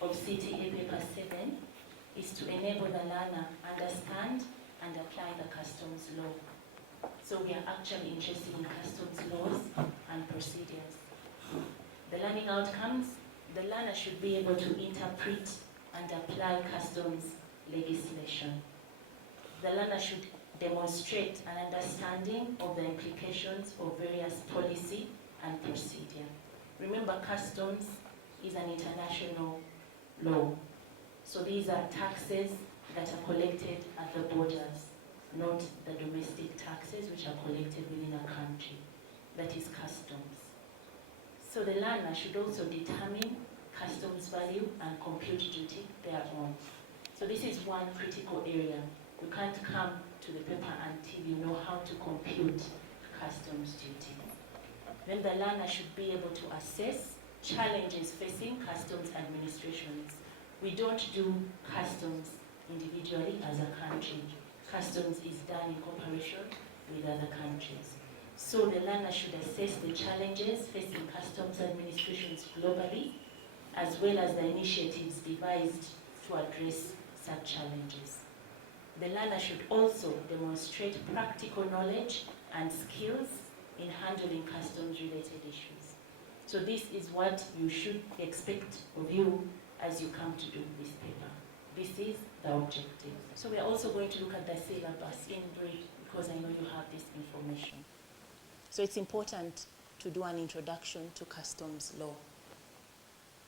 of CTA Paper 7 is to enable the learner understand and apply the customs law. So we are actually interested in customs laws and procedures. The learning outcomes, the learner should be able to interpret and apply customs legislation. The learner should demonstrate an understanding of the implications of various policy and procedure. Remember, customs is an international law. So these are taxes that are collected at the borders, not the domestic taxes which are collected within a country. That is customs. So the learner should also determine customs value and compute duty thereon. So this is one critical area. You can't come to the paper until you know how to compute customs duty. Then the learner should be able to assess challenges facing customs administrations. We don't do customs individually as a country. Customs is done in cooperation with other countries. So the learner should assess the challenges facing customs administrations globally, as well as the initiatives devised to address such challenges. The learner should also demonstrate practical knowledge and skills in handling customs-related issues. So this is what you should expect of you as you come to do this paper. This is the objective. So we are also going to look at the syllabus in brief, because I know you have this information. So it's important to do an introduction to customs law.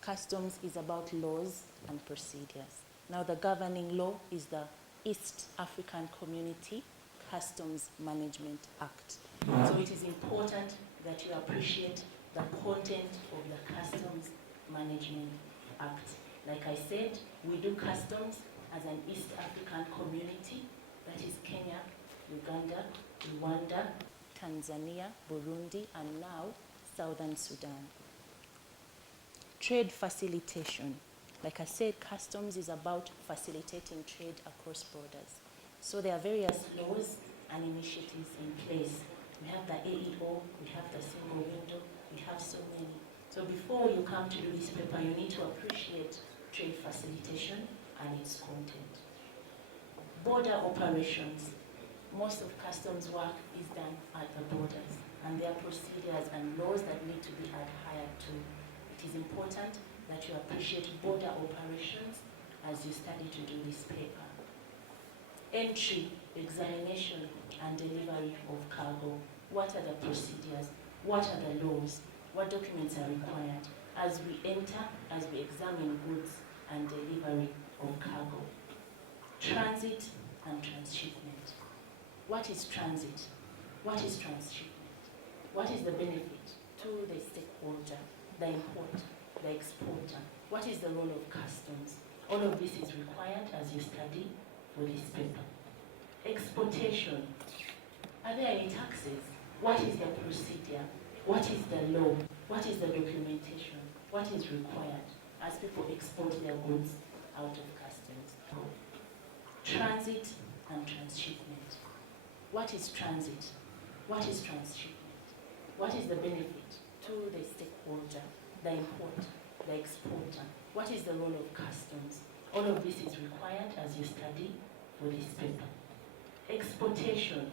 Customs is about laws and procedures. Now the governing law is the East African Community Customs Management Act. So it is important that you appreciate the content of the Customs Management Act. Like I said, we do customs as an East African community, that is Kenya, Uganda, Rwanda, Tanzania, Burundi, and now Southern Sudan. Trade facilitation. Like I said, customs is about facilitating trade across borders. So there are various laws and initiatives in place. We have the AEO, we have the single window, we have so many. So before you come to do this paper, you need to appreciate trade facilitation and its content. Border operations. Most of customs work is done at the borders, and there are procedures and laws that need to be adhered to. It is important that you appreciate border operations as you study to do this paper. Entry, examination, and delivery of cargo. What are the procedures? What are the laws? What documents are required as we enter, as we examine goods and delivery of cargo? Transit and transshipment. What is transit? What is transshipment? What is the benefit to the stakeholder, the importer, the exporter? What is the role of customs? All of this is required as you study for this paper. Exportation. Are there any taxes? What is the procedure? What is the law? What is the documentation? What is required as people export their goods out of customs? Transit and transshipment. What is transit? What is transshipment? What is the benefit to the stakeholder, the importer, the exporter? What is the role of customs? All of this is required as you study for this paper. Exportation.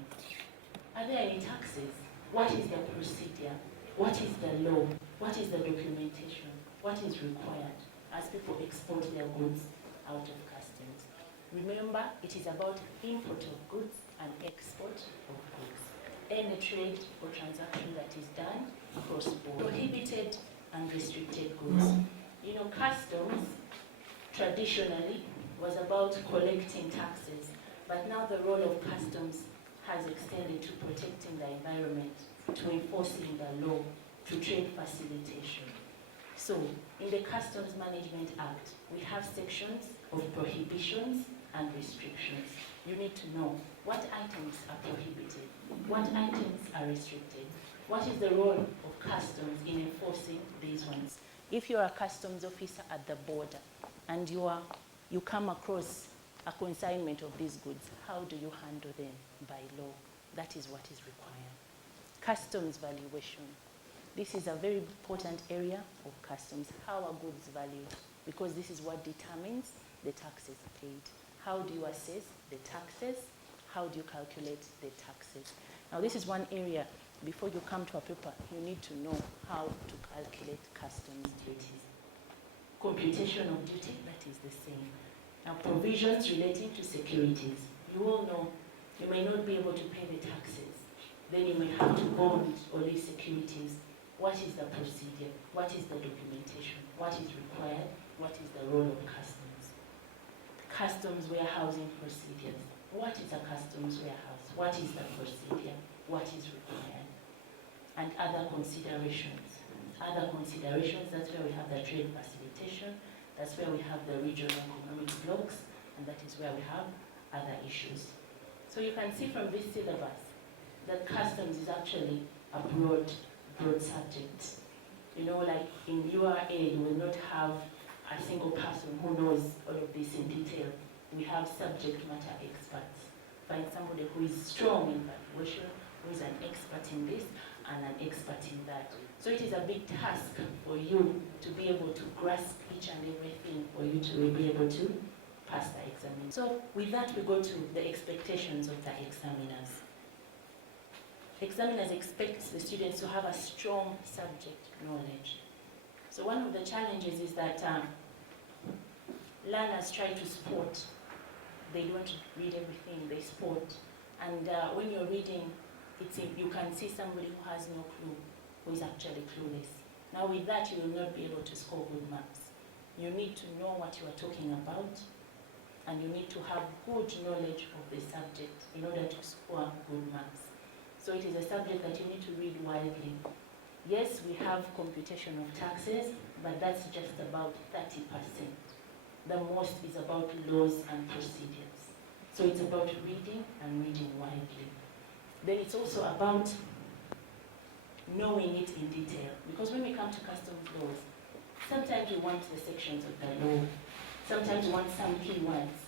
Are there any taxes? What is the procedure? What is the law? What is the documentation? What is required as people export their goods out of customs? Remember, it is about import of goods and export of goods. Any trade or transaction that is done across border. Prohibited and restricted goods. You know, customs traditionally was about collecting taxes, but now the role of customs has extended to protecting the environment, to enforcing the law, to trade facilitation. So, in the Customs Management Act, we have sections of prohibitions and restrictions. You need to know what items are prohibited, what items are restricted, what is the role of customs in enforcing these ones. If you're a customs officer at the border and you come across a consignment of these goods, how do you handle them by law? That is what is required. Customs valuation. This is a very important area of customs. How are goods valued? because this is what determines the taxes paid. How do you assess the taxes? How do you calculate the taxes? Now this is one area, before you come to a paper, you need to know how to calculate customs duties. Computation of duty, that is the same. Now provisions relating to securities. You all know you may not be able to pay the taxes. Then you may have to bond or leave securities. What is the procedure? What is the documentation? What is required? What is the role of customs? Customs warehousing procedures. What is a customs warehouse? What is the procedure? What is required? And other considerations. Other considerations, that's where we have the trade facilitation, that's where we have the regional economic blocks, and that is where we have other issues. So you can see from this syllabus that customs is actually a broad subject. You know, like in URA, you will not have a single person who knows all of this in detail. We have subject matter experts. Find somebody who is strong in valuation, who is an expert in this and an expert in that. So it is a big task for you to be able to grasp each and everything for you to be able to pass the exam. So with that, we go to the expectations of the examiners. Examiners expect the students to have a strong subject knowledge. So one of the challenges is that learners try to spot. They don't read everything, they spot. And when you're reading, you can see somebody who has no clue, who is actually clueless. Now with that, you will not be able to score good marks. You need to know what you are talking about, and you need to have good knowledge of the subject in order to score good marks. So it is a subject that you need to read widely. Yes, we have computation of taxes, but that's just about 30%. The most is about laws and procedures. So it's about reading and reading widely. Then it's also about knowing it in detail. Because when we come to customs laws, sometimes we want the sections of the law. Sometimes we want some keywords.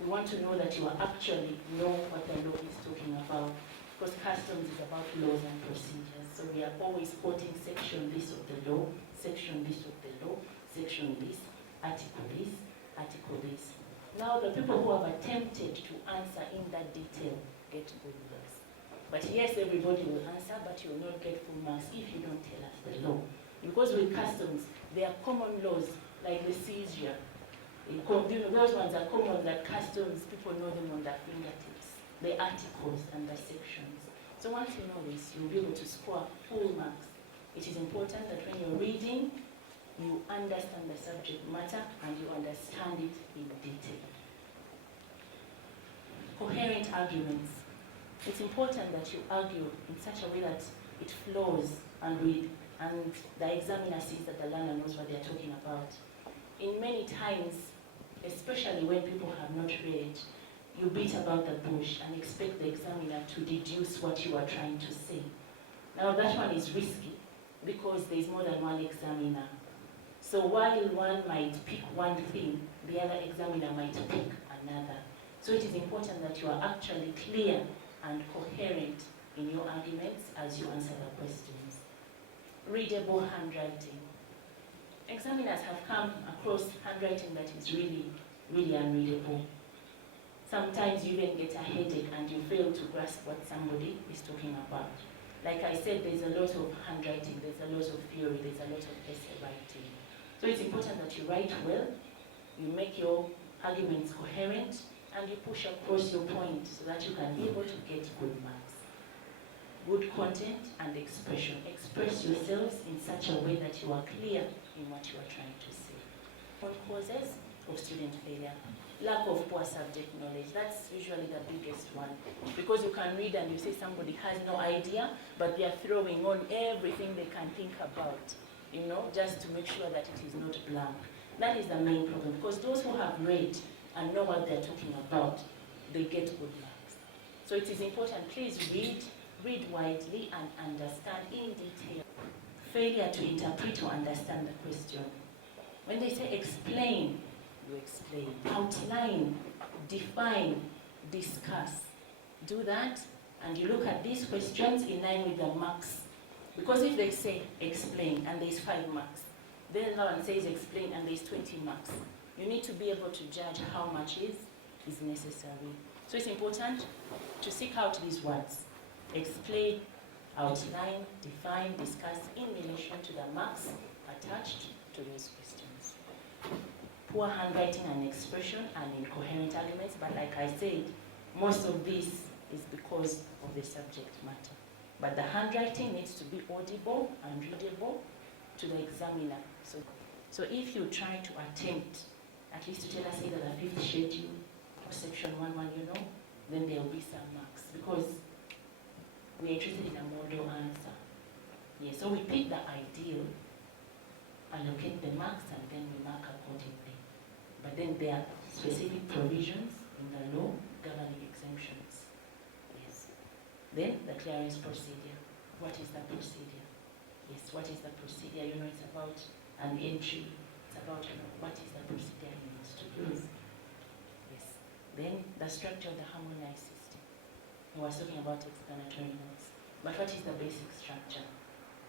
We want to know that you actually know what the law is talking about. Because customs is about laws and procedures. So we are always quoting section this of the law, section this of the law, section this, article this, article this. Now the people who have attempted to answer in that detail get good marks. But yes, everybody will answer, but you will not get full marks if you don't tell us the law. Because with customs, there are common laws, like the seizure. Those ones are common, that customs, people know them on their fingertips. The articles and the sections. So once you know this, you'll be able to score full marks. It is important that when you're reading, you understand the subject matter and you understand it in detail. Coherent arguments. It's important that you argue in such a way that it flows and the examiner sees that the learner knows what they're talking about. In many times, especially when people have not read, you beat about the bush and expect the examiner to deduce what you are trying to say. Now that one is risky because there is more than one examiner. So while one might pick one thing, the other examiner might pick another. So it is important that you are actually clear and coherent in your arguments as you answer the questions. Readable handwriting. Examiners have come across handwriting that is really, really unreadable. Sometimes you even get a headache and you fail to grasp what somebody is talking about. Like I said, there's a lot of handwriting, there's a lot of theory, there's a lot of essay writing. So it's important that you write well, you make your arguments coherent, and you push across your point so that you can be able to get good marks. Good content and expression. Express yourselves in such a way that you are clear in what you are trying to say. On causes of student failure. Lack of poor subject knowledge, that's usually the biggest one. Because you can read and you say somebody has no idea, but they are throwing on everything they can think about, just to make sure that it is not blank. That is the main problem, because those who have read and know what they're talking about, they get good marks. So it is important, please read widely and understand in detail. Failure to interpret or understand the question. When they say explain, you explain. Outline, define, discuss. Do that, and you look at these questions in line with the marks. Because if they say explain and there's 5 marks, Then that one says explain, and there's 20 marks. You need to be able to judge how much is necessary. So it's important to seek out these words. Explain, outline, define, discuss in relation to the marks attached to those questions. Poor handwriting and expression and incoherent arguments, but like I said, most of this is because of the subject matter. But the handwriting needs to be audible and readable to the examiner. So if you try to attempt at least to tell us either the fifth schedule or section 1.1, then there will be some marks because we're interested in a model answer. Yeah, so we pick the ideal, allocate the marks, and then we mark accordingly. But then there are specific provisions in the law governing exemptions. Yes. Then the clearance procedure. What is the procedure? Yes, what is the procedure? It's about an entry. It's about what is the procedure you need to use. Yes. Then the structure of the harmonized system. I was talking about explanatory notes. But what is the basic structure?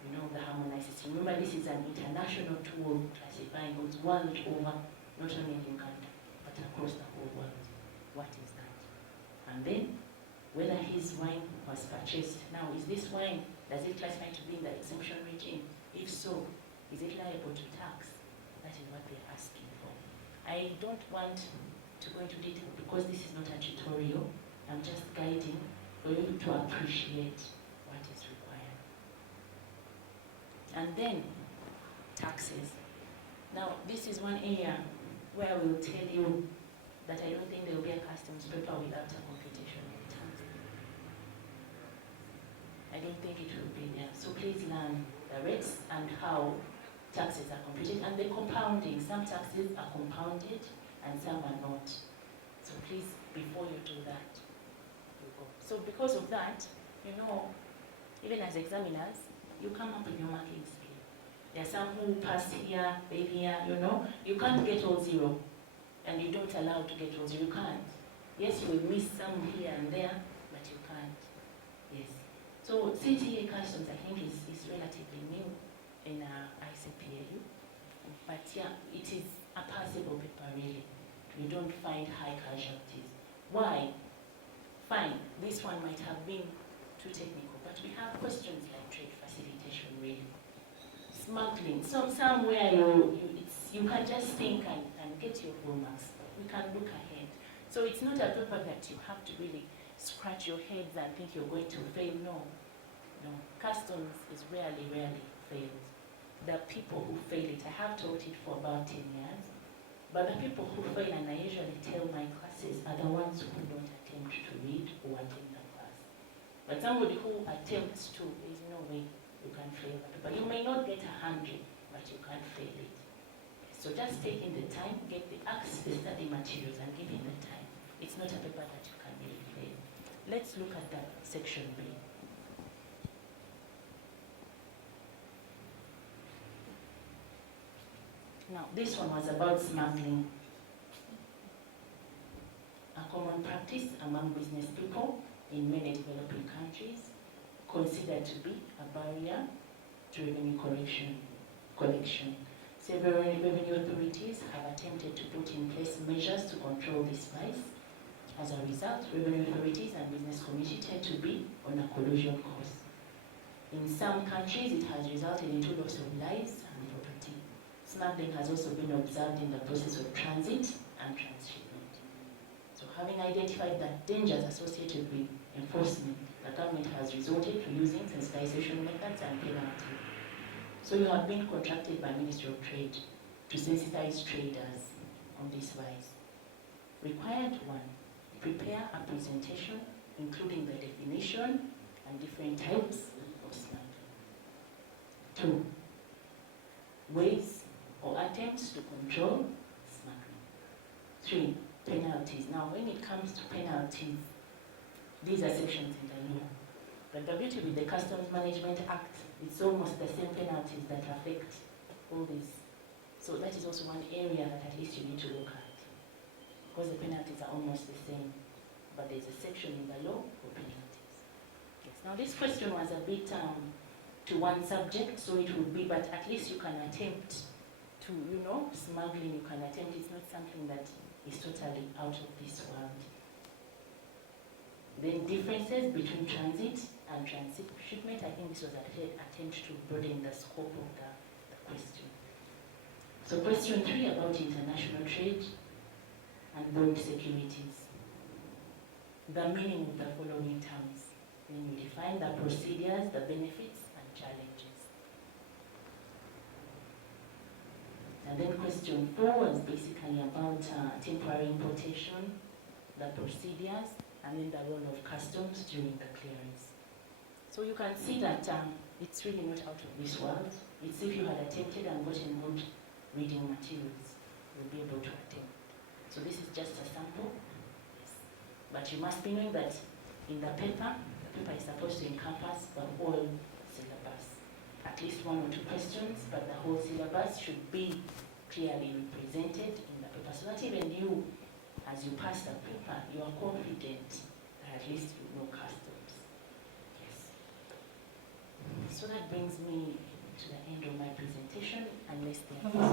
The harmonized system. Remember, this is an international tool classifying goods world over, not only in Uganda, but across the whole world. What is that? And then, whether his wine was purchased. Now, is this wine, does it classify to be in the exemption regime? If so, is it liable to tax? That is what they're asking for. I don't want to go into detail because this is not a tutorial. I'm just guiding for you to appreciate what is required. And then, taxes. Now, this is one area where I will tell you that I don't think there will be a customs paper without a computation of tax. I don't think it will be there. So please learn the rates and how taxes are computed and the compounding. Some taxes are compounded and some are not. So please, before you do that, you go. So because of that, even as examiners, you come up with your marking scale. There are some who pass here, fail here, You can't get all zero. And you don't allow to get all zero. You can't. Yes, you will miss some here and there, but you can't. Yes. So CTA customs, I think, is relatively new in ICPAU. But yeah, it is a passable paper, really. You don't find high casualties. Why? Fine, this one might have been too technical, but we have questions like trade facilitation, really. Smuggling, somewhere you can just think and get your full marks. We can look ahead. So it's not a paper that you have to really scratch your heads and think you're going to fail. No. Customs is rarely failed. The people who fail it, I have taught it for about 10 years, but the people who fail, and I usually tell my classes, are the ones who don't attempt to read or attend the class. But somebody who attempts to, there's no way you can fail the paper. You may not get 100, but you can't fail it. So just taking the time, get the access to study materials and giving the time. It's not a paper that you can really fail. Let's look at that section B. Now, this one was about smuggling. A common practice among business people in many developing countries, considered to be a barrier to revenue collection. Several revenue authorities have attempted to put in place measures to control this vice. As a result, revenue authorities and business community tend to be on a collusion course. In some countries, it has resulted in loss of lives and property. Smuggling has also been observed in the process of transit and transshipment. So having identified the dangers associated with enforcement, the government has resorted to using sensitization methods and penalty. So you have been contracted by Ministry of Trade to sensitize traders on this vice. Required 1, prepare a presentation including the definition and different types of smuggling. 2, ways or attempts to control smuggling. 3, penalties. Now, when it comes to penalties, these are sections in the law. But the beauty with the Customs Management Act, it's almost the same penalties that affect all these. So that is also one area that at least you need to look at, because the penalties are almost the same, but there's a section in the law for penalties. Yes. Now, this question was a bit to one subject, so it would be, but at least you can attempt to, smuggling, you can attempt. It's not something that is totally out of this world. Then differences between transit and transshipment. I think this was an attempt to broaden the scope of the question. So question 3 about international trade and bond securities. The meaning of the following terms. Then you define the procedures, the benefits, and challenges. And then question 4 was basically about temporary importation, the procedures, and then the role of customs during the clearance. So you can see that it's really not out of this world. It's if you had attempted and gotten good reading materials, you'll be able to attempt. So this is just a sample. Yes. But you must be knowing that in the paper is supposed to encompass the whole syllabus. At least 1 or 2 questions, but the whole syllabus should be clearly represented in the paper, so that even you, as you pass the paper, you are confident that at least you know customs. Yes. So that brings me to the end of my presentation, unless there are